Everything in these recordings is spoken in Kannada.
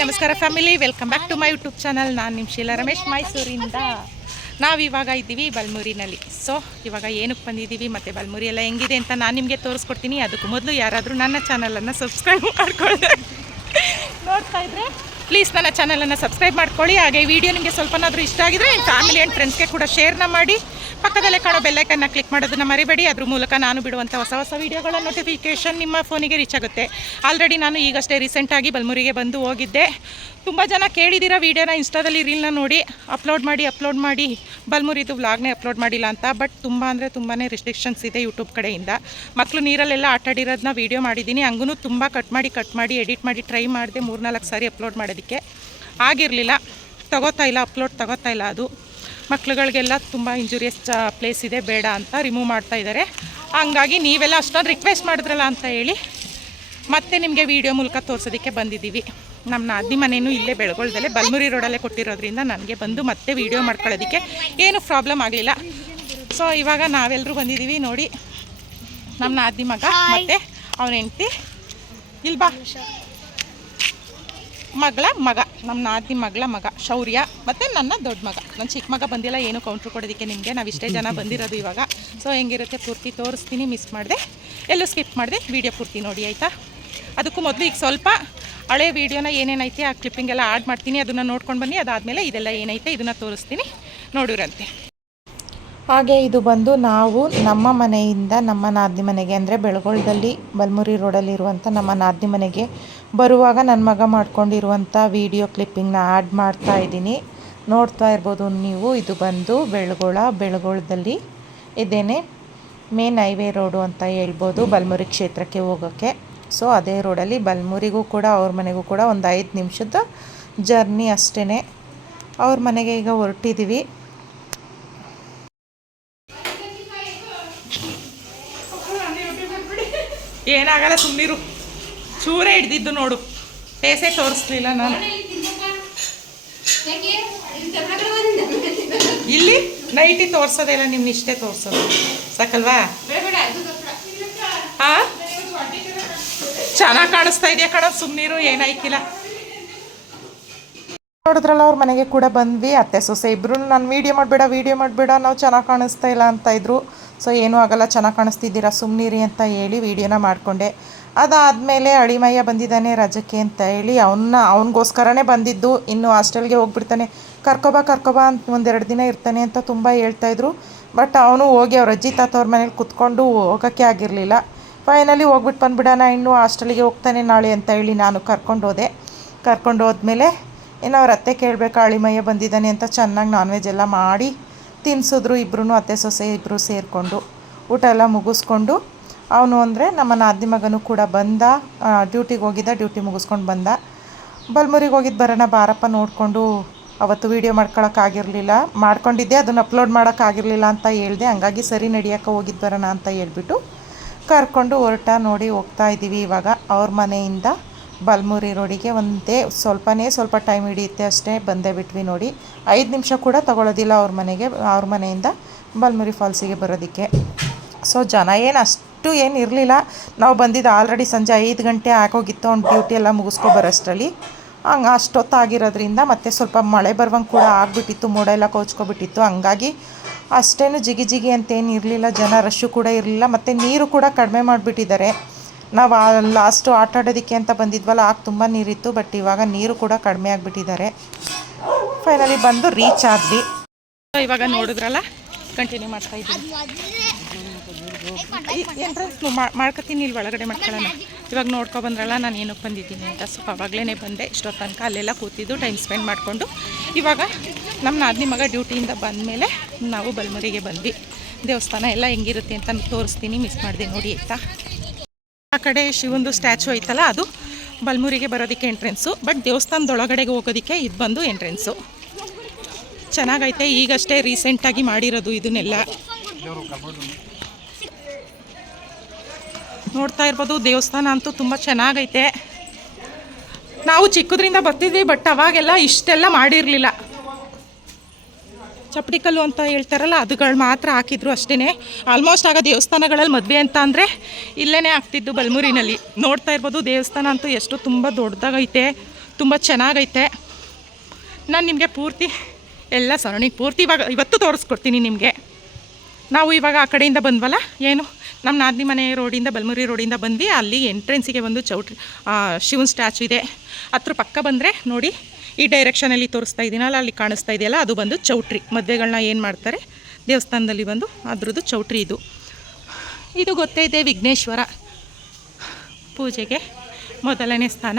ನಮಸ್ಕಾರ family welcome back to my YouTube channel ನಾನು ನಿಮ್ಮ ಶೀಲಾ ರಮೇಶ್, ಮೈಸೂರಿಂದ. ನಾವಿವಾಗ ಇದ್ದೀವಿ ಬಲ್ಮೂರಿನಲ್ಲಿ. ಸೊ ಇವಾಗ ಏನಕ್ಕೆ ಬಂದಿದ್ದೀವಿ ಮತ್ತು ಬಲ್ಮೂರಿ ಎಲ್ಲ ಹೆಂಗಿದೆ ಅಂತ ನಾನು ನಿಮಗೆ ತೋರಿಸ್ಕೊಡ್ತೀನಿ. ಅದಕ್ಕೂ ಮೊದಲು ಯಾರಾದರೂ ನನ್ನ ಚಾನಲನ್ನು ಸಬ್ಸ್ಕ್ರೈಬ್ ಮಾಡ್ಕೊಳ್ಳಿ. ನೋಡ್ತಾ ಇದ್ರೆ ಪ್ಲೀಸ್ ನನ್ನ ಚಾನಲನ್ನು ಸಬ್ಸ್ಕ್ರೈಬ್ ಮಾಡ್ಕೊಳ್ಳಿ. ಹಾಗೆ ಈ ವಿಡಿಯೋ ನಿಮಗೆ ಸ್ವಲ್ಪನಾದರೂ ಇಷ್ಟ ಆಗಿದ್ರೆ ಫ್ಯಾಮಿಲಿ ಆ್ಯಂಡ್ ಫ್ರೆಂಡ್ಸ್ಗೆ ಕೂಡ ಶೇರ್ನ ಮಾಡಿ. ಪಕ್ಕದಲ್ಲೇ ಕಾಣೋ ಬೆಲ್ಲೈಕನ್ನ ಕ್ಲಿಕ್ ಮಾಡೋದನ್ನ ಮರಿಬೇಡಿ. ಅದ್ರ ಮೂಲಕ ನಾನು ಬಿಡುವಂಥ ಹೊಸ ಹೊಸ ವೀಡಿಯೋಗಳ ನೋಟಿಫಿಕೇಷನ್ ನಿಮ್ಮ ಫೋನಿಗೆ ರೀಚ್ ಆಗುತ್ತೆ. ಆಲ್ರೆಡಿ ನಾನು ಈಗಷ್ಟೇ ರೀಸೆಂಟಾಗಿ ಬಲ್ಮೂರಿಗೆ ಬಂದು ಹೋಗಿದ್ದೆ. ತುಂಬ ಜನ ಕೇಳಿದ್ದೀರಾ ವೀಡಿಯೋನ ಇನ್ಸ್ಟಾದಲ್ಲಿ ರೀಲ್ನ ನೋಡಿ ಅಪ್ಲೋಡ್ ಮಾಡಿ ಅಪ್ಲೋಡ್ ಮಾಡಿ. ಬಲ್ಮುರಿದು ವ್ಲಾಗ್ನೇ ಅಪ್ಲೋಡ್ ಮಾಡಿಲ್ಲ ಅಂತ. ಬಟ್ ತುಂಬ ಅಂದರೆ ತುಂಬಾ ರಿಸ್ಟ್ರಿಕ್ಷನ್ಸ್ ಇದೆ ಯೂಟ್ಯೂಬ್ ಕಡೆಯಿಂದ. ಮಕ್ಕಳು ನೀರಲ್ಲೆಲ್ಲ ಆಟಾಡಿರೋದನ್ನ ವೀಡಿಯೋ ಮಾಡಿದ್ದೀನಿ. ಹಂಗೂ ತುಂಬ ಕಟ್ ಮಾಡಿ ಕಟ್ ಮಾಡಿ ಎಡಿಟ್ ಮಾಡಿ ಟ್ರೈ ಮಾಡಿದೆ ಮೂರ್ನಾಲ್ಕು ಸಾರಿ ಅಪ್ಲೋಡ್ ಮಾಡೋದಕ್ಕೆ ಆಗಿರಲಿಲ್ಲ. ತಗೋತಾ ಇಲ್ಲ ಅಪ್ಲೋಡ್ ತಗೋತಾ ಇಲ್ಲ ಅದು. ಮಕ್ಳುಗಳಿಗೆಲ್ಲ ತುಂಬ ಇಂಜುರಿಯಸ್ ಪ್ಲೇಸ್ ಇದೆ ಬೇಡ ಅಂತ ರಿಮೂವ್ ಮಾಡ್ತಾ ಇದ್ದಾರೆ. ಹಂಗಾಗಿ ನೀವೆಲ್ಲ ಅಷ್ಟೊಂದು ರಿಕ್ವೆಸ್ಟ್ ಮಾಡಿದ್ರಲ್ಲ ಅಂತ ಹೇಳಿ ಮತ್ತೆ ನಿಮಗೆ ವಿಡಿಯೋ ಮೂಲಕ ತೋರಿಸೋದಕ್ಕೆ ಬಂದಿದ್ದೀವಿ. ನಮ್ಮ ನಾದಿ ಮನೆಯೂ ಇಲ್ಲೇ ಬೆಳಗೊಳ್ದಲ್ಲೇ ಬಲ್ಮುರಿ ರೋಡಲ್ಲೇ ಕೊಟ್ಟಿರೋದ್ರಿಂದ ನನಗೆ ಬಂದು ಮತ್ತೆ ವಿಡಿಯೋ ಮಾಡ್ಕೊಳ್ಳೋದಕ್ಕೆ ಏನು ಪ್ರಾಬ್ಲಮ್ ಆಗಲಿಲ್ಲ. ಸೊ ಇವಾಗ ನಾವೆಲ್ಲರೂ ಬಂದಿದ್ದೀವಿ ನೋಡಿ. ನಮ್ಮ ನಾದಿ ಮಗ ಮತ್ತೆ ಅವನ ಹೆಂಡತಿ. ಇಲ್ಬಾ ಮಗಳ ಮಗ ನಮ್ಮ ನಾದಿ ಮಗಳ ಮಗ, ಶೌರ್ಯ, ಮತ್ತು ನನ್ನ ದೊಡ್ಡ ಮಗ. ನನ್ನ ಚಿಕ್ಕ ಮಗ ಬಂದಿಲ್ಲ, ಏನು ಕೌಂಟ್ರ್ ಕೊಡೋದಕ್ಕೆ ನಿಮಗೆ. ನಾವು ಇಷ್ಟೇ ಜನ ಬಂದಿರೋದು ಇವಾಗ. ಸೊ ಹೆಂಗಿರುತ್ತೆ ಪೂರ್ತಿ ತೋರಿಸ್ತೀನಿ ಮಿಸ್ ಮಾಡಿದೆ. ಎಲ್ಲೂ ಸ್ಕಿಪ್ ಮಾಡಿದೆ ವಿಡಿಯೋ ಪೂರ್ತಿ ನೋಡಿ, ಆಯಿತಾ? ಅದಕ್ಕೂ ಮೊದಲು ಈಗ ಸ್ವಲ್ಪ ಹಳೆ ವೀಡಿಯೋನ ಏನೇನೈತೆ ಆ ಕ್ಲಿಪ್ಪಿಂಗ್ ಎಲ್ಲ ಆಡ್ ಮಾಡ್ತೀನಿ. ಅದನ್ನು ನೋಡ್ಕೊಂಡು ಬನ್ನಿ. ಅದಾದಮೇಲೆ ಇದೆಲ್ಲ ಏನೈತೆ, ಇದನ್ನು ತೋರಿಸ್ತೀನಿ. ನೋಡಿರಂತೆ. ಹಾಗೆ ಇದು ಬಂದು ನಾವು ನಮ್ಮ ಮನೆಯಿಂದ ನಮ್ಮ ನಾದಿ ಮನೆಗೆ ಅಂದರೆ ಬೆಳಗೊಳದಲ್ಲಿ ಬಲ್ಮುರಿ ರೋಡಲ್ಲಿರುವಂಥ ನಮ್ಮ ನಾದಿ ಮನೆಗೆ ಬರುವಾಗ ನನ್ನ ಮಗ ಮಾಡ್ಕೊಂಡಿರುವಂಥ ವಿಡಿಯೋ ಕ್ಲಿಪ್ಪಿಂಗ್ನ ಆ್ಯಡ್ ಮಾಡ್ತಾ ಇದ್ದೀನಿ. ನೋಡ್ತಾ ಇರ್ಬೋದು ನೀವು, ಇದು ಬಂದು ಬೆಳಗೊಳ, ಬೆಳಗೊಳದಲ್ಲಿ ಇದೇನೆ ಮೇನ್ ಹೈವೇ ರೋಡು ಅಂತ ಹೇಳ್ಬೋದು ಬಲ್ಮುರಿ ಕ್ಷೇತ್ರಕ್ಕೆ ಹೋಗೋಕ್ಕೆ. ಸೊ ಅದೇ ರೋಡಲ್ಲಿ ಬಲ್ಮುರಿಗೂ ಕೂಡ, ಅವ್ರ ಮನೆಗೂ ಕೂಡ ಒಂದು ಐದು ನಿಮಿಷದ ಜರ್ನಿ ಅಷ್ಟೇ ಅವ್ರ ಮನೆಗೆ ಈಗ ಹೊರಟಿದ್ದೀವಿ ಏನಾಗಲ್ಲ ಸುಮ್ಮನಿರು ಚೂರೇ ಹಿಡ್ದಿದ್ದು ನೋಡು. ಫೇಸೇ ತೋರಿಸ್ಲಿಲ್ಲ ನಾನು. ಇಲ್ಲಿ? ನೈಟಿ ತೋರಿಸೋದಿಲ್ಲ ನಿಮ್ಮ ಇಷ್ಟೇ ತೋರಿಸೋದು. ಸಾಕಲ್ವಾ? ಹಾ ಚೆನ್ನಾಗಿ ಕಾಣಿಸ್ತಾ ಇದೆಯಾ ಕಣ ಸುಮ್ಮನಿರು ಏನಾಯ್ಕಿಲ್ಲ ನೋಡಿದ್ರಲ್ಲ, ಅವ್ರ ಮನೆಗೆ ಕೂಡ ಬಂದ್ವಿ, ಅತ್ತೆ ಸೊಸೆ ಇಬ್ರು. ನಾನು ವೀಡಿಯೋ ಮಾಡಬೇಡ ವೀಡಿಯೋ ಮಾಡಬೇಡ, ನಾವು ಚೆನ್ನಾಗಿ ಕಾಣಿಸ್ತಾ ಇಲ್ಲ ಅಂತ ಇದ್ರು. ಸೊ ಏನೂ ಆಗಲ್ಲ, ಚೆನ್ನಾಗಿ ಕಾಣಿಸ್ತಿದ್ದೀರಾ? ಸುಮ್ಮನಿರಿ ಅಂತ ಹೇಳಿ ವೀಡಿಯೋನ ಮಾಡಿಕೊಂಡೆ. ಅದಾದಮೇಲೆ ಅಳಿಮಯ್ಯ ಬಂದಿದ್ದಾನೆ ರಜಕ್ಕೆ ಅಂತ ಹೇಳಿ ಅವನ್ನ ಅವನಿಗೋಸ್ಕರನೇ ಬಂದಿದ್ದು. ಇನ್ನು ಹಾಸ್ಟೆಲ್ಗೆ ಹೋಗ್ಬಿಡ್ತಾನೆ. ಕರ್ಕೊಬಾ ಕರ್ಕೊಬಾ ಅಂತ ಒಂದೆರಡು ದಿನ ಇರ್ತಾನೆ ಅಂತ ತುಂಬ ಹೇಳ್ತಾಯಿದ್ರು ಬಟ್ ಅವನು ಹೋಗಿ ಅವ್ರ ಅಜ್ಜಿ ತಾತವ್ರ ಮನೇಲಿ ಕುತ್ಕೊಂಡು ಹೋಗೋಕ್ಕೆ ಆಗಿರಲಿಲ್ಲ. ಫೈನಲಿ ಹೋಗ್ಬಿಟ್ಟು ಬಂದುಬಿಡೋಣ, ಇನ್ನು ಹಾಸ್ಟೆಲಿಗೆ ಹೋಗ್ತಾನೆ ನಾಳೆ ಅಂತ ಹೇಳಿ ನಾನು ಕರ್ಕೊಂಡು ಹೋದೆ. ಕರ್ಕೊಂಡು ಹೋದ್ಮೇಲೆ, ಇನ್ನು ಅವ್ರ ಅತ್ತೆ ಕೇಳಬೇಕಾ, ಅಳಿಮಯ್ಯ ಬಂದಿದ್ದಾನೆ ಅಂತ ಚೆನ್ನಾಗಿ ನಾನ್ ವೆಜ್ ಎಲ್ಲ ಮಾಡಿ ತಿನ್ಸಿದ್ರು ಇಬ್ಬರೂ ಅತ್ತೆ, ಸೊಸೆ ಇಬ್ಬರು ಸೇರಿಕೊಂಡು ಊಟ ಎಲ್ಲ ಮುಗಿಸ್ಕೊಂಡು ಅವನು ಅಂದರೆ ನಮ್ಮ ನಾದಿ ಮಗನೂ ಕೂಡ ಬಂದ ಡ್ಯೂಟಿಗೆ ಹೋಗಿದ್ದ, ಡ್ಯೂಟಿ ಮುಗಿಸ್ಕೊಂಡು ಬಂದ. ಬಲ್ಮುರಿಗೆ ಹೋಗಿದ್ದು ಬರೋಣ ಬಾರಪ್ಪ ನೋಡಿಕೊಂಡು ಅವತ್ತು ವೀಡಿಯೋ ಮಾಡ್ಕೊಳಕ್ಕಾಗಿರಲಿಲ್ಲ ಮಾಡ್ಕೊಂಡಿದ್ದೆ, ಅದನ್ನು ಅಪ್ಲೋಡ್ ಮಾಡೋಕ್ಕಾಗಿರಲಿಲ್ಲ ಅಂತ ಹೇಳಿದೆ. ಹಂಗಾಗಿ ಸರಿ ನಡಿಯೋಕೆ ಹೋಗಿದ್ದು ಬರೋಣ ಅಂತ ಹೇಳಿಬಿಟ್ಟು ಕರ್ಕೊಂಡು ಹೊರಟ ನೋಡಿ ಹೋಗ್ತಾ ಇದ್ದೀವಿ ಇವಾಗ. ಅವ್ರ ಮನೆಯಿಂದ ಬಲ್ಮುರಿ ರೋಡಿಗೆ ಒಂದೇ ಸ್ವಲ್ಪನೇ ಸ್ವಲ್ಪ ಟೈಮ್ ಹಿಡಿಯುತ್ತೆ ಅಷ್ಟೇ ಬಂದೇ ಬಿಟ್ವಿ ನೋಡಿ. ಐದು ನಿಮಿಷ ಕೂಡ ತಗೊಳ್ಳೋದಿಲ್ಲ ಅವ್ರ ಮನೆಗೆ, ಅವ್ರ ಮನೆಯಿಂದ ಬಲ್ಮುರಿ ಫಾಲ್ಸಿಗೆ ಬರೋದಕ್ಕೆ. ಸೊ ಜನ ಏನು ಅಷ್ಟು ಏನು ಇರಲಿಲ್ಲ. ನಾವು ಬಂದಿದ್ದು ಆಲ್ರೆಡಿ ಸಂಜೆ ಐದು ಗಂಟೆ ಆಗೋಗಿತ್ತು, ಅವ್ನು ಡ್ಯೂಟಿ ಎಲ್ಲ ಮುಗಿಸ್ಕೊ ಬರೋಷ್ಟರಲ್ಲಿ ಹಂಗೆ ಅಷ್ಟೊತ್ತಾಗಿರೋದ್ರಿಂದ ಮತ್ತೆ ಸ್ವಲ್ಪ ಮಳೆ ಬರುವಂಗೆ ಕೂಡ ಆಗಿಬಿಟ್ಟಿತ್ತು, ಮೋಡ ಎಲ್ಲ ಕೋಚ್ಕೊಬಿಟ್ಟಿತ್ತು. ಹಂಗಾಗಿ ಅಷ್ಟೇನು ಜಿಗಿ ಜಿಗಿ ಅಂತೇನು ಇರಲಿಲ್ಲ. ಜನ ರಶ್ಶು ಕೂಡ ಇರಲಿಲ್ಲ. ಮತ್ತು ನೀರು ಕೂಡ ಕಡಿಮೆ ಮಾಡಿಬಿಟ್ಟಿದ್ದಾರೆ. ನಾವು ಲಾಸ್ಟು ಆಟ ಆಡೋದಕ್ಕೆ ಅಂತ ಬಂದಿದ್ವಲ್ಲ, ಆಗ ತುಂಬ ನೀರಿತ್ತು ಬಟ್ ಇವಾಗ ನೀರು ಕೂಡ ಕಡಿಮೆ ಆಗಿಬಿಟ್ಟಿದ್ದಾರೆ. ಫೈನಲಿ ಬಂದು ರೀಚ್ ಆದ್ವಿ. ಇವಾಗ ನೋಡಿದ್ರಲ್ಲ? ಕಂಟಿನ್ಯೂ ಮಾಡ್ತಾ ಇದ್ದೀನಿ. ಎಂಟ್ರೆನ್ಸ್ ಮಾಡ್ಕೊತೀನಿ ಇಲ್ಲಿ ಒಳಗಡೆ ಮಾಡ್ಕೊಳ್ಳೋಣ ಇವಾಗ ನೋಡ್ಕೊ ಬಂದ್ರಲ್ಲ, ನಾನು ಏನಕ್ಕೆ ಬಂದಿದ್ದೀನಿ ಅಂತ. ಸ್ವಲ್ಪ ಅವಾಗಲೇ ಬಂದೆ. ಇಷ್ಟೊತ್ತು ತನಕ ಅಲ್ಲೆಲ್ಲ ಕೂತಿದ್ದು ಟೈಮ್ ಸ್ಪೆಂಡ್ ಮಾಡಿಕೊಂಡು. ಇವಾಗ ನಮ್ಮ ನಾದಿನಿ ಮಗ ಡ್ಯೂಟಿಯಿಂದ ಬಂದಮೇಲೆ ನಾವು ಬಲ್ಮರಿಗೆ ಬಂದ್ವಿ. ದೇವಸ್ಥಾನ ಎಲ್ಲ ಹೆಂಗಿರುತ್ತೆ ಅಂತ ತೋರಿಸ್ತೀನಿ ಮಿಸ್ ಮಾಡಿದೆ ನೋಡಿ, ಆಯಿತಾ? ಕಡೆ ಶಿವಂದು ಸ್ಟ್ಯಾಚು ಐತಲ್ಲ, ಅದು ಬಲ್ಮೂರಿಗೆ ಬರೋದಕ್ಕೆ ಎಂಟ್ರೆನ್ಸು ಬಟ್ ದೇವಸ್ಥಾನದೊಳಗಡೆಗೆ ಹೋಗೋದಕ್ಕೆ ಇದು ಬಂದು ಎಂಟ್ರೆನ್ಸು ಚೆನ್ನಾಗೈತೆ, ಈಗಷ್ಟೇ ರೀಸೆಂಟಾಗಿ ಮಾಡಿರೋದು ಇದನ್ನೆಲ್ಲ. ನೋಡ್ತಾ ಇರ್ಬೋದು, ದೇವಸ್ಥಾನ ಅಂತೂ ತುಂಬ ಚೆನ್ನಾಗೈತೆ. ನಾವು ಚಿಕ್ಕದ್ರಿಂದ ಬರ್ತಿದ್ವಿ ಬಟ್ ಅವಾಗೆಲ್ಲ ಇಷ್ಟೆಲ್ಲ ಮಾಡಿರಲಿಲ್ಲ. ಚಪ್ಪಡಿ ಕಲ್ಲು ಅಂತ ಹೇಳ್ತಾರಲ್ಲ, ಅದುಗಳು ಮಾತ್ರ ಹಾಕಿದ್ರು ಅಷ್ಟೇ ಆಲ್ಮೋಸ್ಟ್ ಆಗ ದೇವಸ್ಥಾನಗಳಲ್ಲಿ ಮದುವೆ ಅಂತ ಅಂದರೆ ಇಲ್ಲೇ ಆಗ್ತಿದ್ದು ಬಲ್ಮೂರಿನಲ್ಲಿ. ನೋಡ್ತಾ ಇರ್ಬೋದು, ದೇವಸ್ಥಾನ ಅಂತೂ ಎಷ್ಟು ತುಂಬ ದೊಡ್ಡದಾಗೈತೆ ತುಂಬ ಚೆನ್ನಾಗೈತೆ. ನಾನು ನಿಮಗೆ ಪೂರ್ತಿ ಎಲ್ಲ ಸರಣಿ ಪೂರ್ತಿ ಇವಾಗ, ಇವತ್ತು ತೋರಿಸ್ಕೊಡ್ತೀನಿ ನಿಮಗೆ. ನಾವು ಇವಾಗ ಆ ಕಡೆಯಿಂದ ಬಂದ್ವಲ್ಲ, ಏನು? ನಮ್ಮ ನಾದಿನಿ ಮನೆ ರೋಡಿಂದ, ಬಲ್ಮುರಿ ರೋಡಿಂದ ಬಂದ್ವಿ, ಅಲ್ಲಿ ಎಂಟ್ರೆನ್ಸಿಗೆ ಒಂದು ಚೌಟ್ರಿ ಶಿವನ ಸ್ಟ್ಯಾಚು ಇದೆ. ಹತ್ರ ಪಕ್ಕ ಬಂದರೆ ನೋಡಿ ಈ ಡೈರೆಕ್ಷನಲ್ಲಿ ತೋರಿಸ್ತಾ ಇದ್ದೀನಲ್ಲ ಅಲ್ಲಿ ಕಾಣಿಸ್ತಾ ಇದೆಯಲ್ಲ, ಅದು ಬಂದು ಚೌಟ್ರಿ. ಮದುವೆಗಳನ್ನ ಏನು ಮಾಡ್ತಾರೆ? ದೇವಸ್ಥಾನದಲ್ಲಿ ಬಂದು ಅದ್ರದ್ದು ಚೌಟ್ರಿ ಇದು. ಇದು ಗೊತ್ತೇ ಇದೆ ವಿಘ್ನೇಶ್ವರ ಪೂಜೆಗೆ ಮೊದಲನೇ ಸ್ಥಾನ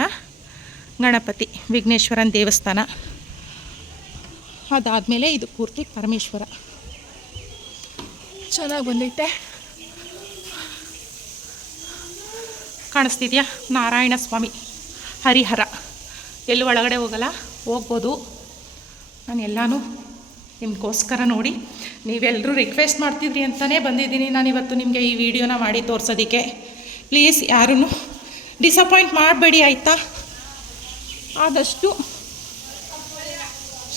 ಗಣಪತಿ, ವಿಘ್ನೇಶ್ವರನ ದೇವಸ್ಥಾನ. ಅದಾದಮೇಲೆ ಇದು ಪೂರ್ತಿ ಪರಮೇಶ್ವರ. ಚೆನ್ನಾಗಿ ಬಂದೈತೆ. ಕಾಣಿಸ್ತಿದ್ಯಾ? ನಾರಾಯಣ ಸ್ವಾಮಿ, ಹರಿಹರ. ಎಲ್ಲೂ ಒಳಗಡೆ ಹೋಗಲ್ಲ? ಹೋಗ್ಬೋದು. ನಾನು ಎಲ್ಲನೂ ನಿಮಗೋಸ್ಕರ ನೋಡಿ ನೀವೆಲ್ಲರೂ ರಿಕ್ವೆಸ್ಟ್ ಮಾಡ್ತಿದ್ರಿ ಅಂತಲೇ ಬಂದಿದ್ದೀನಿ ನಾನು ಇವತ್ತು ನಿಮಗೆ ಈ ವಿಡಿಯೋನ ಮಾಡಿ ತೋರಿಸೋದಕ್ಕೆ. ಪ್ಲೀಸ್ ಯಾರೂ ಡಿಸಪಾಯಿಂಟ್ ಮಾಡಬೇಡಿ, ಆಯಿತಾ? ಆದಷ್ಟು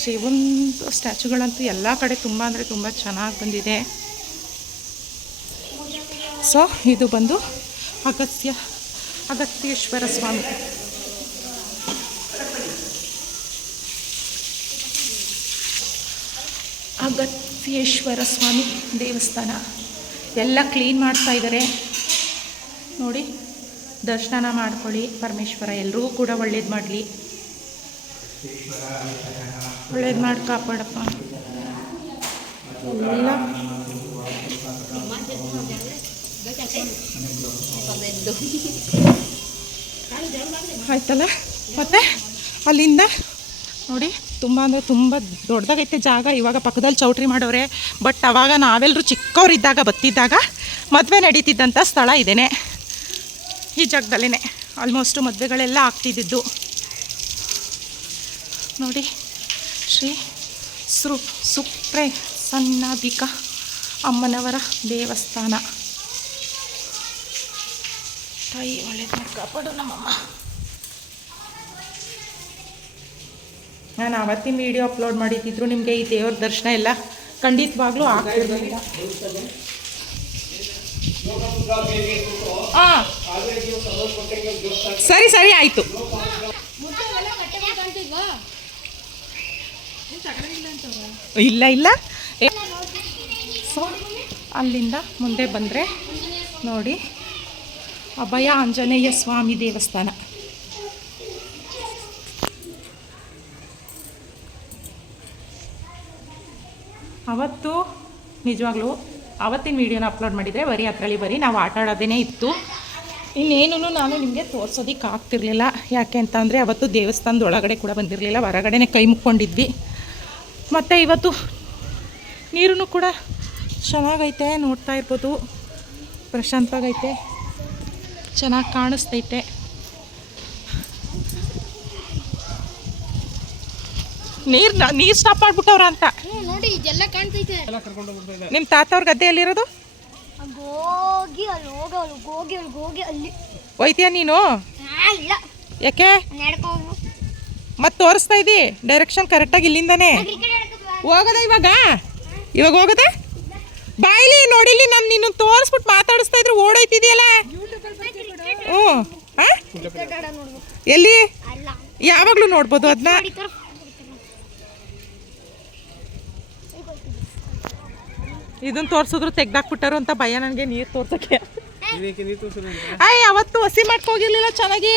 ಶಿವಂದು ಸ್ಟ್ಯಾಚುಗಳಂತೂ ಎಲ್ಲ ಕಡೆ ತುಂಬ ಅಂದರೆ ತುಂಬ ಚೆನ್ನಾಗಿ ಬಂದಿದೆ. ಸೊ ಇದು ಬಂದು ಅಗತ್ಯ ಅಗತ್ಯೇಶ್ವರ ಸ್ವಾಮಿ. ಅಗಸ್ತ್ಯೇಶ್ವರ ಸ್ವಾಮಿ ದೇವಸ್ಥಾನ. ಎಲ್ಲ ಕ್ಲೀನ್ ಮಾಡ್ತಾ ಇದ್ದಾರೆ ನೋಡಿ, ದರ್ಶನ ಮಾಡ್ಕೊಳ್ಳಿ, ಪರಮೇಶ್ವರ ಎಲ್ಲರೂ ಕೂಡ ಒಳ್ಳೇದು ಮಾಡಲಿ. ಒಳ್ಳೇದು ಮಾಡಿ ಕಾಪಾಡಪ್ಪ. ಎಲ್ಲ. ಆಯ್ತಲ್ಲ? ಮತ್ತೆ? ಅಲ್ಲಿಂದ? ನೋಡಿ. ತುಂಬ ಅಂದರೆ ತುಂಬ ದೊಡ್ಡದಾಗೈತೆ ಜಾಗ. ಇವಾಗ ಪಕ್ಕದಲ್ಲಿ ಚೌಟ್ರಿ ಮಾಡೋರೆ. ಬಟ್ ಅವಾಗ ನಾವೆಲ್ಲರೂ ಚಿಕ್ಕವರಿದ್ದಾಗ ಬತ್ತಿದ್ದಾಗ ಮದುವೆ ನಡೀತಿದ್ದಂಥ ಸ್ಥಳ ಇದೇನೆ. ಈ ಜಾಗದಲ್ಲೇ ಆಲ್ಮೋಸ್ಟು ಮದುವೆಗಳೆಲ್ಲ ಆಗ್ತಿದ್ದಿದ್ದು. ನೋಡಿ, ಶ್ರೀ ಸೃ, ಸುಪ್ರೆ ಸನ್ನಾಧಿಕ ಅಮ್ಮನವರ ದೇವಸ್ಥಾನ. ತಾಯಿ ಒಳ್ಳೇದು ಮಾಡಿ ಕಾಪಾಡು ನಮ್ಮಮ್ಮ. ನಾನು ಆವತ್ತಿನ ವಿಡಿಯೋ ಅಪ್ಲೋಡ್ ಮಾಡಿದ್ದಿದ್ರು ನಿಮಗೆ ಈ ದೇವ್ರ ದರ್ಶನ ಎಲ್ಲ ಖಂಡಿತವಾಗ್ಲೂ ಆಗ್ತಿರ್ಲಿಲ್ಲ. ಹಾಂ ಸರಿ ಸರಿ, ಆಯಿತು. ಇಲ್ಲ ಇಲ್ಲ. ಸೊ ಅಲ್ಲಿಂದ ಮುಂದೆ ಬಂದರೆ ನೋಡಿ ಅಭಯ ಆಂಜನೇಯ ಸ್ವಾಮಿ ದೇವಸ್ಥಾನ. ಅವತ್ತು ನಿಜವಾಗ್ಲೂ ಅವತ್ತಿನ ವೀಡಿಯೋನ ಅಪ್ಲೋಡ್ ಮಾಡಿದರೆ ಬರೀ ಅದರಲ್ಲಿ ಬರೀ ನಾವು ಆಟ ಆಡೋದೇ ಇತ್ತು. ಇನ್ನೇನೂ ನಾನು ನಿಮಗೆ ತೋರಿಸೋದಕ್ಕೆ ಆಗ್ತಿರ್ಲಿಲ್ಲ. ಯಾಕೆ ಅಂತ ಅಂದರೆ ಅವತ್ತು ದೇವಸ್ಥಾನದ ಒಳಗಡೆ ಕೂಡ ಬಂದಿರಲಿಲ್ಲ, ಹೊರಗಡೆನೇ ಕೈ ಮುಕ್ಕೊಂಡಿದ್ವಿ. ಮತ್ತು ಇವತ್ತು ನೀರು ಕೂಡ ಚೆನ್ನಾಗೈತೆ, ನೋಡ್ತಾ ಇರ್ಬೋದು. ಪ್ರಶಾಂತವಾಗೈತೆ. ಚೆನ್ನಾಗಿ ಕಾಣಿಸ್ತೈತೆ. ನೀರು ನೀರು ಸ್ಟಾಪ್ ಮಾಡ್ಬಿಟ್ಟವ್ರ ಅಂತ. ನೋಡಿ ಇದೆಲ್ಲ ಕಾಣ್ತೈತೆ. ನಿಮ್ಮ ತಾತ ಅವ್ರ ಗದ್ದೆ ಎಲ್ಲಿರೋದು? ಹೋಗಿ ಅಲ್ಲಿ ಹೋಗಿ ಅಲ್ಲಿ ಹೋಗಿ ಅಲ್ಲಿ ಹೋಗಿ ಅಲ್ಲಿ. ಹೋಯ್ತೀಯ ನೀನು? ಹಾ ಇಲ್ಲ. ಯಾಕೆ? ನಡ್ಕೊಂಡು. ಮತ್ತೆ ತೋರಿಸ್ತಾ ಇದ್ದಿ? ಡೈರೆಕ್ಷನ್ ಕರೆಕ್ಟಾಗಿ ಇಲ್ಲಿಂದಾನೆ. ಹೋಗದ ಇವಾಗ? ಇವಾಗ ಹೋಗದ? ಬಾಯ್ಲಿ ನೋಡಿಲಿ ನಾನು ನಿನ್ನ ತೋರಿಸ್ಬಿಟ್ಟು ಮಾತಾಡಿಸ್ತಾ ಇದ್ರು ಓಡೋಯ್ತಿದ್ಯಲ್ಲ? ಹ್ಞೂ ಎಲ್ಲಿ? ಯಾವಾಗಲೂ ನೋಡ್ಬೋದು ಅದನ್ನ ಇದನ್ನ ತೋರಿಸಿದ್ರು ತೆಗ್ದಾಕ್ಬಿಟ್ಟಾರು ಅಂತ ಭಯ ನನಗೆ ನೀರು ತೋರ್ಸಕ್ಕೆ. ಅಯ್ಯ ಅವತ್ತು ಹಸಿ ಮಾಡಕ್ ಹೋಗಿರ್ಲಿಲ್ಲ ಚೆನ್ನಾಗಿ.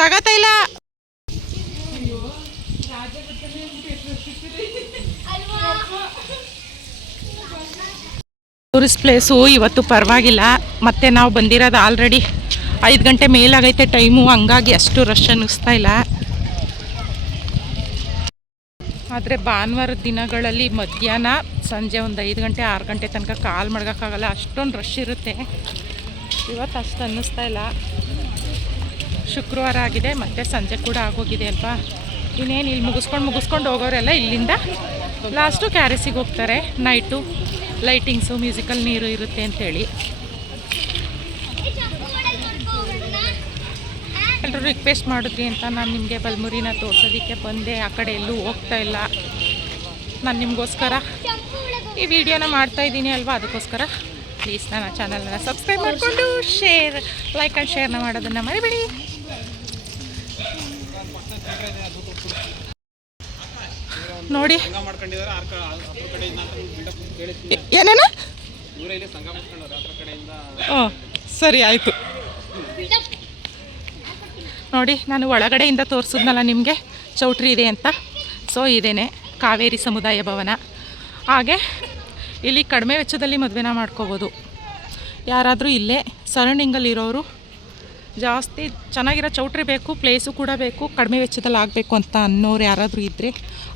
ತಗತಾ ಇಲ್ಲ. ಟೂರಿಸ್ಟ್ ಪ್ಲೇಸು ಇವತ್ತು ಪರವಾಗಿಲ್ಲ. ಮತ್ತೆ ನಾವು ಬಂದಿರೋದು ಆಲ್ರೆಡಿ ಐದು ಗಂಟೆ ಮೇಲಾಗೈತೆ ಟೈಮು ಹಂಗಾಗಿ ಅಷ್ಟು ರಶ್ ಅನ್ನಿಸ್ತಾ ಇಲ್ಲ. ಆದರೆ ಭಾನುವಾರ ದಿನಗಳಲ್ಲಿ ಮಧ್ಯಾಹ್ನ ಸಂಜೆ ಒಂದು ಐದು ಗಂಟೆ, ಆರು ಗಂಟೆ ತನಕ ಕಾಲ್ ಮಡ್ಗೋಕ್ಕಾಗಲ್ಲ. ಅಷ್ಟೊಂದು ರಶ್ ಇರುತ್ತೆ. ಇವತ್ತು ಅಷ್ಟು ಅನ್ನಿಸ್ತಾ ಇಲ್ಲ. ಶುಕ್ರವಾರ ಆಗಿದೆ, ಮತ್ತು ಸಂಜೆ ಕೂಡ ಆಗೋಗಿದೆ ಅಲ್ವಾ? ಇನ್ನೇನು ಇಲ್ಲಿ ಮುಗಿಸ್ಕೊಂಡು ಮುಗಿಸ್ಕೊಂಡು ಹೋಗೋರೆಲ್ಲ ಇಲ್ಲಿಂದ ಲಾಸ್ಟು ಕ್ಯಾರೆಸಿಗೆ ಹೋಗ್ತಾರೆ. ನೈಟು ಲೈಟಿಂಗ್ಸು ಮ್ಯೂಸಿಕಲ್ ನೀರು ಇರುತ್ತೆ ಅಂತೇಳಿ. ಎಲ್ಲರೂ ರಿಕ್ವೆಸ್ಟ್ ಮಾಡಿದ್ರಿ ಅಂತ ನಾನು ನಿಮಗೆ ಬಲ್ಮುರಿನ ತೋರಿಸೋದಕ್ಕೆ ಬಂದೆ. ಆ ಕಡೆ ಎಲ್ಲೂ ಹೋಗ್ತಾ ಇಲ್ಲ. ನಾನು ನಿಮಗೋಸ್ಕರ ಈ ವಿಡಿಯೋನ ಮಾಡ್ತಾ ಇದ್ದೀನಿ ಅಲ್ವಾ? ಅದಕ್ಕೋಸ್ಕರ ಪ್ಲೀಸ್ ನನ್ನ ಚಾನಲ್ನ ಸಬ್ಸ್ಕ್ರೈಬ್ ಮಾಡಿಕೊಂಡು ಶೇರ್ ಲೈಕ್ ಆ್ಯಂಡ್ ಶೇರ್ನ ಮಾಡೋದನ್ನು ಮರಿಬೇಡಿ. ನೋಡಿ. ಏನೇನ? ಸರಿ ಆಯಿತು. ನೋಡಿ, ನಾನು ಒಳಗಡೆಯಿಂದ ತೋರಿಸಿದ್ನಲ್ಲ ನಿಮಗೆ? ಚೌಟ್ರಿ ಇದೆ ಅಂತ. ಸೊ ಇದೇನೆ ಕಾವೇರಿ ಸಮುದಾಯ ಭವನ. ಹಾಗೆ, ಇಲ್ಲಿ ಕಡಿಮೆ ವೆಚ್ಚದಲ್ಲಿ ಮದುವೆನ ಮಾಡ್ಕೋಬೋದು. ಯಾರಾದರೂ ಇಲ್ಲೇ ಸರೌಂಡಿಂಗಲ್ಲಿರೋರು, ಜಾಸ್ತಿ ಚೆನ್ನಾಗಿರೋ ಚೌಟ್ರಿ ಬೇಕು ಪ್ಲೇಸು ಕೂಡ ಬೇಕು, ಕಡಿಮೆ ವೆಚ್ಚದಲ್ಲಿ ಆಗಬೇಕು ಅಂತ ಅನ್ನೋರು ಯಾರಾದರೂ ಇದ್ದರೆ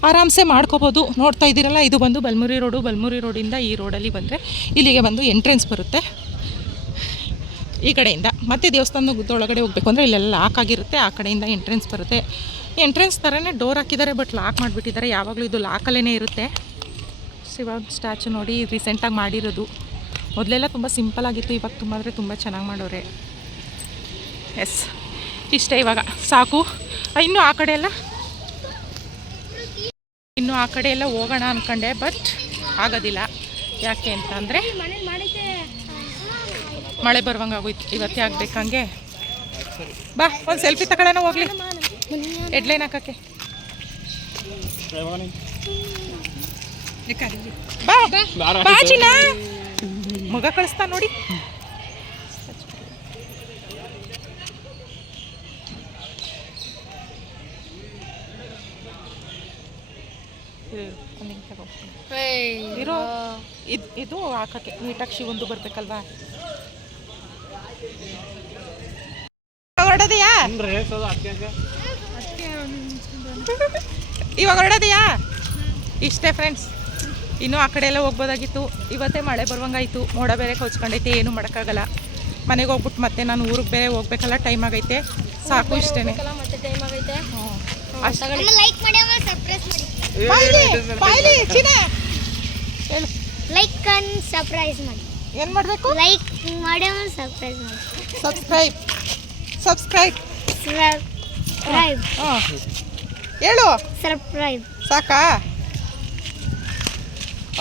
ಆರಾಮ್ಸೆ ಮಾಡ್ಕೋಬೋದು. ನೋಡ್ತಾ ಇದ್ದೀರಲ್ಲ, ಇದು ಬಂದು ಬಲ್ಮುರಿ ರೋಡು, ಬಲ್ಮುರಿ ರೋಡಿಂದ ಈ ರೋಡಲ್ಲಿ ಬಂದರೆ ಇಲ್ಲಿಗೆ ಬಂದು ಎಂಟ್ರೆನ್ಸ್ ಬರುತ್ತೆ. ಈ ಕಡೆಯಿಂದ ಮತ್ತೆ ದೇವಸ್ಥಾನದ ಒಳಗಡೆ ಹೋಗಬೇಕು ಅಂದರೆ ಇಲ್ಲೆಲ್ಲ ಲಾಕ್ ಆಗಿರುತ್ತೆ, ಆ ಕಡೆಯಿಂದ ಎಂಟ್ರೆನ್ಸ್ ಬರುತ್ತೆ. ಎಂಟ್ರೆನ್ಸ್ ಥರನೇ ಡೋರ್ ಹಾಕಿದ್ದಾರೆ ಬಟ್ ಲಾಕ್ ಮಾಡಿಬಿಟ್ಟಿದ್ದಾರೆ. ಯಾವಾಗಲೂ ಇದು ಲಾಕಲ್ಲೇ ಇರುತ್ತೆ. ಶಿವ ಸ್ಟ್ಯಾಚು ನೋಡಿ ರೀಸೆಂಟಾಗಿ ಮಾಡಿರೋದು. ಮೊದಲೆಲ್ಲ ತುಂಬ ಸಿಂಪಲ್ ಆಗಿತ್ತು, ಇವಾಗ ತುಂಬ ಅಂದರೆ ತುಂಬ ಚೆನ್ನಾಗಿ ಮಾಡೋರೆ. ಎಸ್ ಇಷ್ಟೇ ಇವಾಗ. ಸಾಕು. ಇನ್ನೂ ಆ ಕಡೆ ಎಲ್ಲ? ಇನ್ನು ಆ ಕಡೆ ಎಲ್ಲ ಹೋಗೋಣ ಅಂದ್ಕೊಂಡೆ ಬಟ್ ಆಗೋದಿಲ್ಲ. ಯಾಕೆ ಅಂತಂದರೆ ಅಂದರೆ ಮಳೆ ಬರುವಂಗೆ ಆಗೋಯ್ತು. ಇವತ್ತೇ ಆಗ್ಬೇಕಂಗೆ ಬಾ ಒಂದು ಸೆಲ್ಫಿ ತಗೊಳ್ಳೋಣ ಹೋಗ್ಲಿ. ಹೆಡ್ಲೈನ್ ಹಾಕಕ್ಕೆ ಬಾ ಬಾ ಚಿನ್ನ. ಮಗ ಕಳಿಸ್ತಾ ನೋಡಿ. ಇರು, ಒಂದ್ ಇದು ಇದು ಹಾಕಕ್ಕೆ. ನೀಟಾಗಿ ಶಿವಂದು ಬರ್ಬೇಕಲ್ವಾ? ಹೊರಡೋದೆಯಾ? ಇವಾಗ ಹೊರಡೋದೆಯಾ? ಇಷ್ಟೇ ಫ್ರೆಂಡ್ಸ್ ಇನ್ನೂ ಆ ಕಡೆ ಎಲ್ಲ ಹೋಗ್ಬೋದಾಗಿತ್ತು. ಇವತ್ತೇ ಮಳೆ ಬರುವಂಗಾಯ್ತು. ಮೋಡ ಬೇರೆ ಕೊಚ್ಕೊಂಡೈತೆ ಏನು ಮಾಡೋಕ್ಕಾಗಲ್ಲ. ಮನೆಗೆ ಹೋಗ್ಬಿಟ್ಟು ಮತ್ತೆ ನಾನು ಊರಿಗೆ ಬೇರೆ ಹೋಗ್ಬೇಕಲ್ಲ ಟೈಮ್ ಆಗೈತೆ. ಸಾಕು ಇಷ್ಟೇ ಲೈಕ್ ಸರ್ಪ್ರೈಸ್ ಮಾಡಿ. ಏನು ಮಾಡಬೇಕು? ಲೈಕ್ ಮಾಡಿ ಸಬ್ಸ್ಕ್ರೈಬ್ ಮಾಡಿ ಸಬ್ಸ್ಕ್ರೈಬ್ ಸಬ್ಸ್ಕ್ರೈಬ್ ಸಬ್ಸ್ಕ್ರೈಬ್ ಹಾಂ. ಹೇಳು. ಸರ್ಪ್ರೈಬ್ ಸಾಕಾ?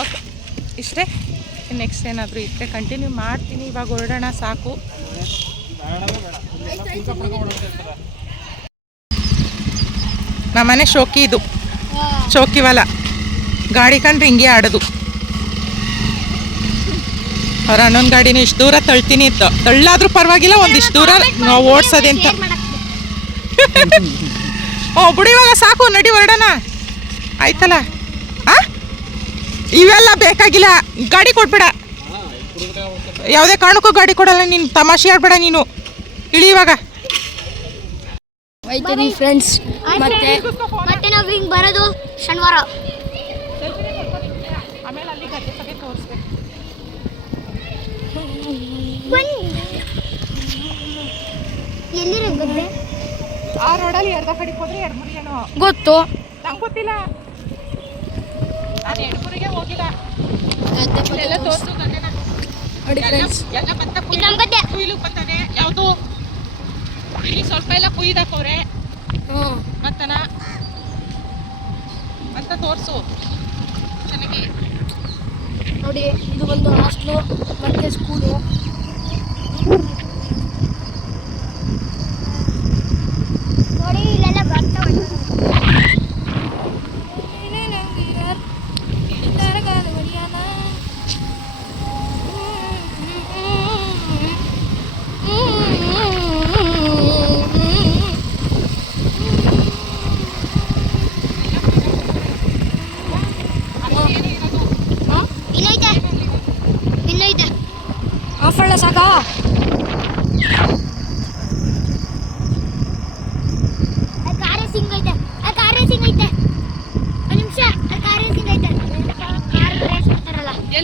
ಓಕೆ. ಇಷ್ಟೇ? ನೆಕ್ಸ್ಟ್ ಏನಾದರೂ ಇದ್ರೆ ಕಂಟಿನ್ಯೂ ಮಾಡ್ತೀನಿ. ಇವಾಗ ಹೊರಡೋಣ ಸಾಕು. ನಮ್ಮನೆ ಶೋಕಿ ಇದು. ಶೋಕಿ ಹೊಲ ಗಾಡಿ ಕಂಡ್ರೆ ಹಿಂಗೆ ಆಡೋದು. ಅವ್ರ ಅಣ್ಣನ ಗಾಡಿನ ಇಷ್ಟು ದೂರ ತಳ್ತೀನಿ ಇತ್ತು ತಳ್ಳಾದ್ರೂ ಪರವಾಗಿಲ್ಲ ಒಂದಿಷ್ಟು ದೂರ ನಾವು ಓಡ್ಸೋದೆ ಅಂತ. ಓ ಬಿಡಿ ಇವಾಗ ಸಾಕು ನಡಿ ಹೊರಡೋಣ. ಆಯ್ತಲ್ಲ? ಆ? ಇವೆಲ್ಲ ಬೇಕಾಗಿಲ್ಲ. ಗಾಡಿ ಕೊಡ್ಬೇಡ. ಯಾವುದೇ ಕಾರಣಕ್ಕೂ ಗಾಡಿ ಕೊಡಲ್ಲ ನೀನು ತಮಾಷೆ ಆಡ್ಬೇಡ ನೀನು. ಇಳಿ ಇವಾಗ. ಫ್ರೆಂಡ್ಸ್ ಮತ್ತೆ? ಮತ್ತೆ ನಾವು ಹಿಂಗೆ ಬರೋದು ಶನಿವಾರ ಆಮೇಲೆ ಅಲ್ಲಿ ಗದ್ದೆ ಬಗ್ಗೆ ತೋರಿಸ್ಬೇಕು ಎಲ್ಲಿರೋ ಗದ್ದೆ ಆ ರೋಡಲ್ಲಿ ಎಡ್ದ ಕಡೆಗೆ ಹೋದ್ರೆ ಎಡಮುರಿಗೇನೋ ಗೊತ್ತು. ನಂಗೆ ಗೊತ್ತಿಲ್ಲ ನಾನು ಎಡಮುರಿಗೆ ಹೋಗಿಲ್ಲ. ಎಲ್ಲ ತೋರಿಸು. ನೋಡಿ ಫ್ರೆಂಡ್ಸ್ ಎಲ್ಲ ಭತ್ತ ಗದ್ದೆ ಕುಯ್ಲು ಬರ್ತದೆ ಯಾವುದು? ಇಲ್ಲಿ ಸ್ವಲ್ಪ ಎಲ್ಲ ಕುಯ್ದಾಕವ್ರೆ ಹ್ಞೂ ಭತ್ತನ ಅಂತ ತೋರಿಸು. ಚೆನ್ನಾಗಿ. ನೋಡಿ ಇದು ಒಂದು ಹಾಸ್ಟ್ಲು ಮತ್ತೆ ಸ್ಕೂಲು Thank you.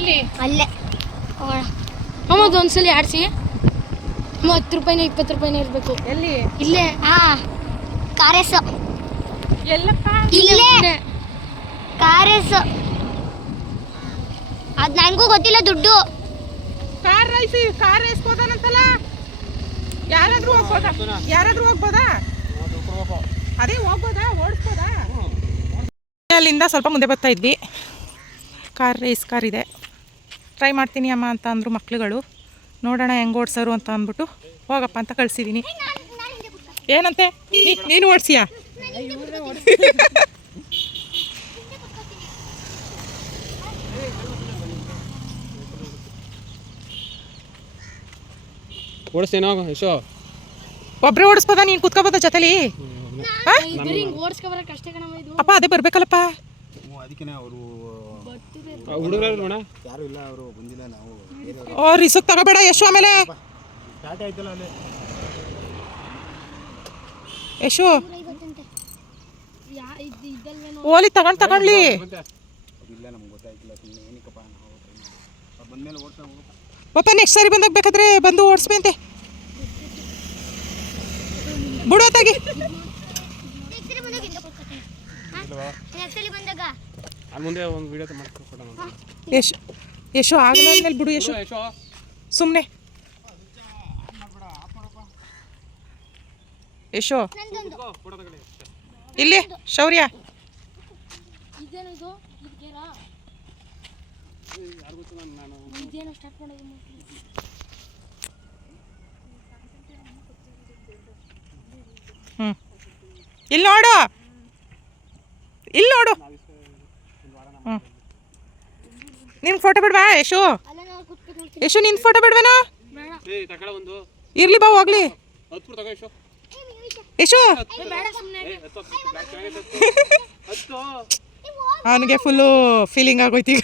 ಎಲ್ಲಿ ಅಲ್ಲೇ. ಹೋಗೋಣ ಅಮ್ಮದು ಒಂದ್ಸಲಿ ಆಡಿಸಿ. ಅಮ್ಮ ಹತ್ತು ರೂಪಾಯಿನ ಇಪ್ಪತ್ತು ರೂಪಾಯಿನ ಇರಬೇಕು. ಎಲ್ಲಿ? ಇಲ್ಲೇ. ಹಾ ಕಾರೇಸು. ಎಲ್ಲಪ್ಪ? ಇಲ್ಲೇ. ಕಾರೇಸು. ಅದು ನನಗೂ ಗೊತ್ತಿಲ್ಲ ದುಡ್ಡು. ಕಾರ್ ರೈಸ್ ಕಾರ್ ರೈಸ್ ಹೋದಾನಂತಲ್ಲ? ಯಾರಾದ್ರೂ ಹೋಗ್ಬೋದಾ? ಯಾರಾದ್ರೂ ಹೋಗ್ಬೋದಾ? ಅದೇ ಹೋಗ್ಬೋದಾ? ಓಡಿಸ್ಬೋದಾ? ಅಲ್ಲಿಂದ ಸ್ವಲ್ಪ ಮುಂದೆ ಬರ್ತಾ ಇದ್ವಿ. ಕಾರ್ ರೇಸ್ ಕಾರ್ ಇದೆ. ಟ್ರೈ ಮಾಡ್ತೀನಿ ಅಮ್ಮ ಅಂತ ಅಂದರು ಮಕ್ಳುಗಳು. ನೋಡೋಣ ಹೆಂಗೆ ಓಡಿಸೋರು ಅಂತ ಅಂದ್ಬಿಟ್ಟು ಹೋಗಪ್ಪ ಅಂತ ಕಳಿಸಿದ್ದೀನಿ ಏನಂತೆ? ನೀನು ಓಡಿಸಿಯ? ಓಡಿಸ್ತೇನೋ ಒಬ್ಬರೇ ಓಡಿಸ್ಬೋದ? ನೀನು ಕುತ್ಕೋಬೋದ ಜೊತೆಲಿ? ಅಪ್ಪ ಅದೇ ಬರ್ಬೇಕಲ್ಲಪ್ಪ. ಅದಕ್ಕೆ ಅವರು ಹುಡುಗರು ನೋಡ ಯಾರು ಇಲ್ಲ ಅವರು ಬಂದಿಲ್ಲ ನಾವು ಓ ರಿಸಕ್ ತಗೋಬೇಡ ಯಶು ಆಮೇಲೆ. ಸ್ಟಾರ್ಟ್ ಆಯ್ತಲ್ಲ ಅಲ್ಲಿ. ಯಶು. ಓಲಿ ತಗೊಂಡ್ ತಗೊಂಡ್ಲಿ. ಇಲ್ಲ ನಮ್ಗೆ ಗೊತ್ತಾಯ್ತಿಲ್ಲ ಸುಮ್ಮನೆ ಏನಕ್ಕಪ್ಪ ನಾವು ಮೇಲೆ ಬಂದ್ಮೇಲೆ ಓಡ್ತಾ ಪಾಪ ನೆಕ್ಸ್ಟ್ ಸಾರಿ ಬಂದಾಗ ಬೇಕಾದ್ರೆ ಬಂದು ಓಡಿಸ್ಬೇಂತೆ ಬಿಡು ತಾಗಿ. ಬಂದಾಗ ಅಲ್ಲಿ ಮುಂದೆ ಒಂದು ವಿಡಿಯೋ ಮಾಡ್ಕೊಡೋಣ ಯಶು ಯಶೋ ಆಗಲ್ಲ ಅಂದ್ಮೇಲೆ ಬಿಡು ಯಶು. ಯಶೋ. ಸುಮ್ಮನೆ ಯಶೋ. ಇಲ್ಲಿ ಶೌರ್ಯ. ಹ್ಞೂ ಇಲ್ಲಿ ನೋಡು. ಇಲ್ಲಿ ನೋಡು ಹ್ಞೂ ನಿನ್ ಫೋಟೋ ಬಿಡ್ವಾ, ಯಶು? ಯಶು, ನಿನ್ ಫೋಟೋ ಬಿಡ್ವೇನೋ? ಇರ್ಲಿ ಬಾ, ಹೋಗ್ಲಿ. ಯಶು? ಅವನಿಗೆ ಫುಲ್ಲು ಫೀಲಿಂಗ್ ಆಗೋಯ್ತು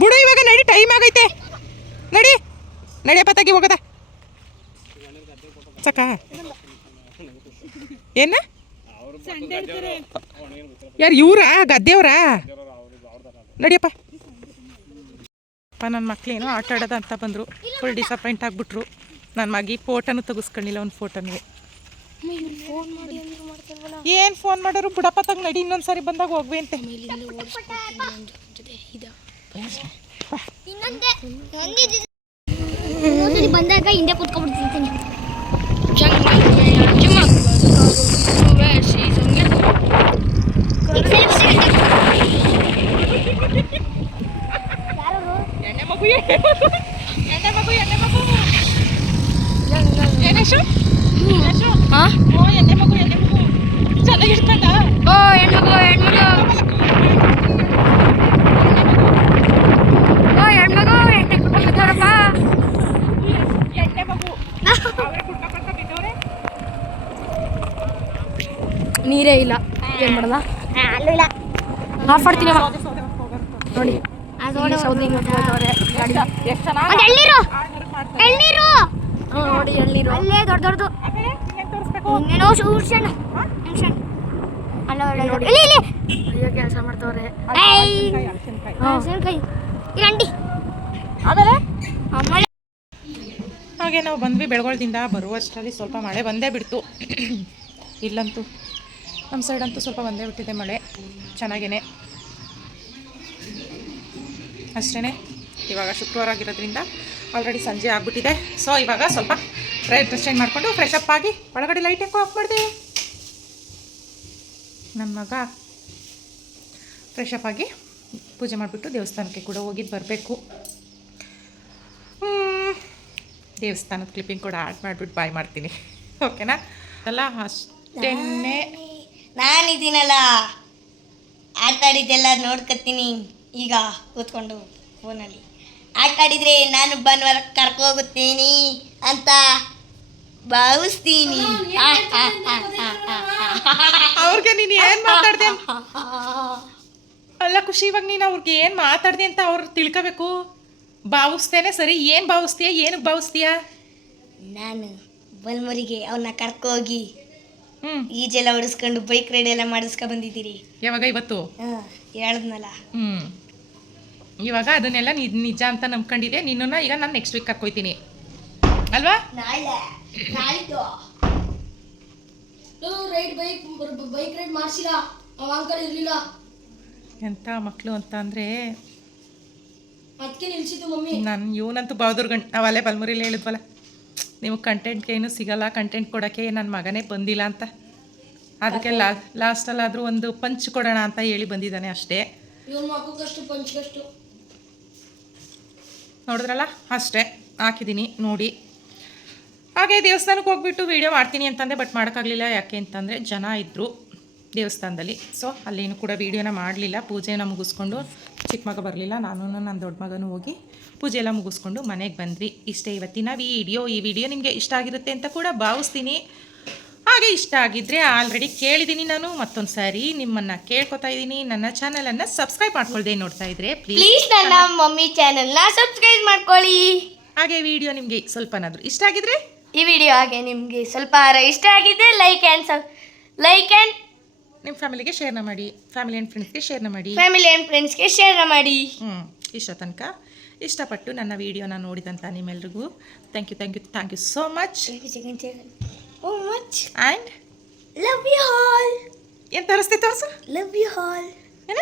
ಬಿಡು, ಇವಾಗ ನಡಿ ಟೈಮ್ ಆಗೈತೆ. ನಡಿ. ನಡಿಯಪ್ಪ ತಗಿ, ಹೋಗದ. ಸಾಕ. ಏನ? ಯಾರು ಇವ್ರಾ? ಗದ್ದೆವ್ರಾ ನಡಿಯಪ್ಪ. ಅಪ್ಪ ನನ್ನ ಮಕ್ಳೇನೋ ಆಟ ಆಡೋದ ಅಂತ ಬಂದರು. ಫುಲ್ ಡಿಸಪಾಯಿಂಟ್ ಆಗಿಬಿಟ್ರು. ನನ್ನ ಮಗಿ ಫೋಟೋನು ತೆಗೆಸ್ಕೊಂಡಿಲ್ಲ ಒಂದು ಫೋಟೋನು ಏನು ಫೋನ್ ಮಾಡೋರು? ಬಿಡಪ್ಪ ತಗ ನಡಿ ಇನ್ನೊಂದು ಸಾರಿ ಬಂದಾಗ ಹೋಗ್ವಿ ಅಂತೆ. ಬಂದಾಗ ಹಿಂದೆ ಕೂತ್ಕೊಬಿಡ್ತೀನಿ ಎಣ್ಣೆ ಮಗು ಎಣ್ಣೆ ಮಗು ಎಣ್ಣೆ ಮಗು ಏನೇಶು? ಓ ಎಣ್ಣೆ ಮಗು ಎಣ್ಣೆ ಮಗು. ಚೆನ್ನಾಗಿರ್ಕೊಂಡ ಓ ಹೆಣ್ಮಗು ನೀರೇ ಇಲ್ಲ. ಏನ್ ಮಾಡಲ್ಲ? ಆಫ್ ಮಾಡ್ತೀನಿ ನೋಡಿ. ನೋಡಿ ಎಳ್ನೀರು. ಅಲ್ಲೇ ದೊಡ್ಡ ದೊಡ್ಡದು ಅಲ್ಲ ನೋಡಿ. ಇಲ್ಲಿ ಇಲ್ಲಿ. ಅಯ್ಯೋ ಕೆಲಸ ಮಾಡ್ತವ್ರೆ. ಹಲಸಿನ್ಕಾಯಿ, ಹಲಸಿನ್ಕಾಯಿ. ಹಸಿನಕಾಯಿ. ಇಲ್ಲಿ ಅಂಡಿ. ಆಮೇಲೆ? ಆಮೇಲೆ. ಹಾಗೆ ನಾವು ಬಂದ್ವಿ ಬೆಳಗೊಳದಿಂದ ಬರುವಷ್ಟರಲ್ಲಿ ಸ್ವಲ್ಪ ಮಳೆ ಬಂದೇ ಬಿಡ್ತು. ಇಲ್ಲಂತೂ ನಮ್ಮ ಸೈಡ್ ಅಂತೂ ಸ್ವಲ್ಪ ಬಂದೇ ಬಿಟ್ಟಿದೆ ಮಳೆ. ಚೆನ್ನಾಗೇನೆ. ಅಷ್ಟೇ ಇವಾಗ ಶುಕ್ರವಾರ ಆಗಿರೋದ್ರಿಂದ ಆಲ್ರೆಡಿ ಸಂಜೆ ಆಗಿಬಿಟ್ಟಿದೆ. ಸೊ ಇವಾಗ ಸ್ವಲ್ಪ ಫ್ರೈ ಡ್ರೆಸ್ ಚೇಂಜ್ ಮಾಡಿಕೊಂಡು ಫ್ರೆಶ್ ಅಪ್ ಆಗಿ ಒಳಗಡೆ ಲೈಟ್ ಯಾಕೋ ಆಫ್ ಮಾಡಿದೆ. ನನ್ನ ಮಗ ಫ್ರೆಶ್ ಅಪ್ ಆಗಿ ಪೂಜೆ ಮಾಡಿಬಿಟ್ಟು ದೇವಸ್ಥಾನಕ್ಕೆ ಕೂಡ ಹೋಗಿದ್ದು ಬರಬೇಕು. ದೇವಸ್ಥಾನದ ಕ್ಲಿಪ್ಪಿಂಗ್ ಕೂಡ ಆ್ಯಡ್ ಮಾಡಿಬಿಟ್ಟು ಬಾಯ್ ಮಾಡ್ತೀನಿ. ಓಕೆನಾ ಅಲ್ಲ ನಾನು ನಾನಿದ್ದೀನಲ್ಲ ಆಟ ಆಡಿದ್ದೆಲ್ಲ ನೋಡ್ಕೊತೀನಿ ಈಗ ಕೂತ್ಕೊಂಡು ಫೋನಲ್ಲಿ. ಆಟ ಆಡಿದರೆ ನಾನು ಬನ್ವರ ಕರ್ಕೋಗುತ್ತೀನಿ ಅಂತ ಭಾವಿಸ್ತೀನಿ. ಅವ್ರಿಗೆ ನೀನು ಏನು ಮಾತಾಡ್ದೆ ಅಲ್ಲ ಖುಷಿ ಇವಾಗ ನೀನು ಅವ್ರಿಗೆ ಏನು ಮಾತಾಡ್ದೆ ಅಂತ ಅವ್ರು ತಿಳ್ಕೋಬೇಕು. ಭಾವಿಸ್ತೇನೆ ಸರಿ ಏನು ಭಾವಿಸ್ತೀಯ ಏನಕ್ಕೆ ಭಾವಿಸ್ತೀಯ? ನಾನು ಬಲ್ಮರಿಗೆ ಅವನ್ನ ಕರ್ಕೋಗಿ ಹ್ಞೂ ಈಜೆಲ್ಲ ಹೊಡಿಸ್ಕೊಂಡು ಬೈಕ್ ರೈಡ್ ಎಲ್ಲ ಮಾಡಿಸ್ಕೊ ಬಂದಿದ್ದೀರಿ. ಯಾವಾಗ ಇವತ್ತು? ಹೇಳಿದ್ನಲ್ಲ. ಹ್ಞೂ ಇವಾಗ ಅದನ್ನೆಲ್ಲ ನಿ ನಿಜ ಅಂತ ನಂಬ್ಕೊಂಡಿದ್ದೆ. ನಿನ್ನನ್ನು ಈಗ ನಾನು ನೆಕ್ಸ್ಟ್ ವೀಕ್ ಕರ್ಕೊಯ್ತೀನಿ ಅಲ್ವಾ? ನಾಳೆ. ನಾಳಿದ್ದು. ರೈಡ್ ಬೈಕ್ ಬೈಕ್ ರೈಡ್ ಮಾಡಿಸಿಲ್ಲ ಅವ ಅಂಕಲ್ ಇರ್ಲಿಲ್ಲ. ಎಂಥ ಮಕ್ಕಳು ಅಂತ ಅಂದರೆ ಅದಕ್ಕೆ ನಿಲ್ಸಿದ್ದು ಮಮ್ಮಿ. ನಾನು ಇವನಂತೂ ಬಹದ್ದೂರ್ಗಂಡ್ ನಾವು ಅಲ್ಲೇ ಬಲ್ಮುರಿಲಿ ಹೇಳಿದ್ವಲ್ಲ. ನಿಮಗೆ ಕಂಟೆಂಟ್ ಏನು ಸಿಗಲ್ಲ ಕಂಟೆಂಟ್ ಕೊಡೋಕ್ಕೆ ನನ್ನ ಮಗನೇ ಬಂದಿಲ್ಲ ಅಂತ. ಅದಕ್ಕೆ ಅಲ್ಲಿ ಆದ್ರೂ ಒಂದು ಪಂಚ್ ಕೊಡೋಣ ಅಂತ ಹೇಳಿ ಬಂದಿದ್ದಾನೆ ಅಷ್ಟೇ. ನೋಡಿದ್ರಲ್ಲ? ಅಷ್ಟೇ. ಹಾಕಿದ್ದೀನಿ ನೋಡಿ. ಹಾಗೆ ದೇವಸ್ಥಾನಕ್ಕೆ ಹೋಗ್ಬಿಟ್ಟು ವೀಡಿಯೋ ಮಾಡ್ತೀನಿ ಅಂತಂದೆ ಬಟ್ ಮಾಡೋಕ್ಕಾಗಲಿಲ್ಲ. ಯಾಕೆ ಅಂತಂದರೆ ಜನ ಇದ್ದರು ದೇವಸ್ಥಾನದಲ್ಲಿ. ಸೊ ಅಲ್ಲೇನು ಕೂಡ ವೀಡಿಯೋನ ಮಾಡಲಿಲ್ಲ. ಪೂಜೆನ ಮುಗಿಸ್ಕೊಂಡು ಚಿಕ್ಕ ಮಗ ಬರಲಿಲ್ಲ. ನಾನು ನನ್ನ ದೊಡ್ಡ ಮಗನೂ ಹೋಗಿ ಪೂಜೆ ಎಲ್ಲ ಮುಗಿಸ್ಕೊಂಡು ಮನೆಗೆ ಬಂದ್ವಿ. ಇಷ್ಟೇ ಇವತ್ತಿನ ವಿಡಿಯೋ ಈ ವಿಡಿಯೋ ನಿಮಗೆ ಇಷ್ಟ ಆಗಿರುತ್ತೆ ಅಂತ ಕೂಡ ಭಾವಿಸ್ತೀನಿ. ಹಾಗೆ ಇಷ್ಟ ಆಗಿದ್ರೆ ಆಲ್ರೆಡಿ ಕೇಳಿದ್ದೀನಿ ನಾನು. ಮತ್ತೊಂದು ಸಾರಿ ನಿಮ್ಮನ್ನು ಕೇಳ್ಕೊತಾ ಇದ್ದೀನಿ ನನ್ನ ಚಾನಲನ್ನು ಸಬ್ಸ್ಕ್ರೈಬ್ ಮಾಡ್ಕೊಳ್ದೆ ನೋಡ್ತಾ ಇದ್ರೆ ಪ್ಲೀಸ್ ನನ್ನ ಮಮ್ಮಿ ಚಾನೆಲ್ನ ಸಬ್ಸ್ಕ್ರೈಬ್ ಮಾಡ್ಕೊಳ್ಳಿ. ಹಾಗೆ ವಿಡಿಯೋ ನಿಮಗೆ ಸ್ವಲ್ಪನಾದರೂ ಇಷ್ಟ ಆಗಿದ್ರೆ? ಈ ವಿಡಿಯೋ ಹಾಗೆ ನಿಮಗೆ ಸ್ವಲ್ಪ ಇಷ್ಟ ಆಗಿದೆ like and sub like and ನಿಮ್ಮ ಫ್ಯಾಮಿಲಿಗೆ ಶೇರ್ನ ಮಾಡಿ ಫ್ಯಾಮಿಲಿ ಆ್ಯಂಡ್ ಫ್ರೆಂಡ್ಸ್ಗೆ ಶೇರ್ನ ಮಾಡಿ. ಫ್ಯಾಮಿಲಿ ಆ್ಯಂಡ್ ಫ್ರೆಂಡ್ಸ್ಗೆ ಶೇರ್ ಮಾಡಿ. ಹ್ಞೂ ಇಷ್ಟ ತನಕ ಇಷ್ಟಪಟ್ಟು ನನ್ನ ವಿಡಿಯೋನ ನೋಡಿದಂಥ ನಿಮ್ಮೆಲ್ರಿಗೂ. Thank you thank you thank you so much oh much and love you all ಏನು ತರಿಸ್ತಿ ತೋರಿಸು ಲವ್ ಯು ಆಲ್ ಏನ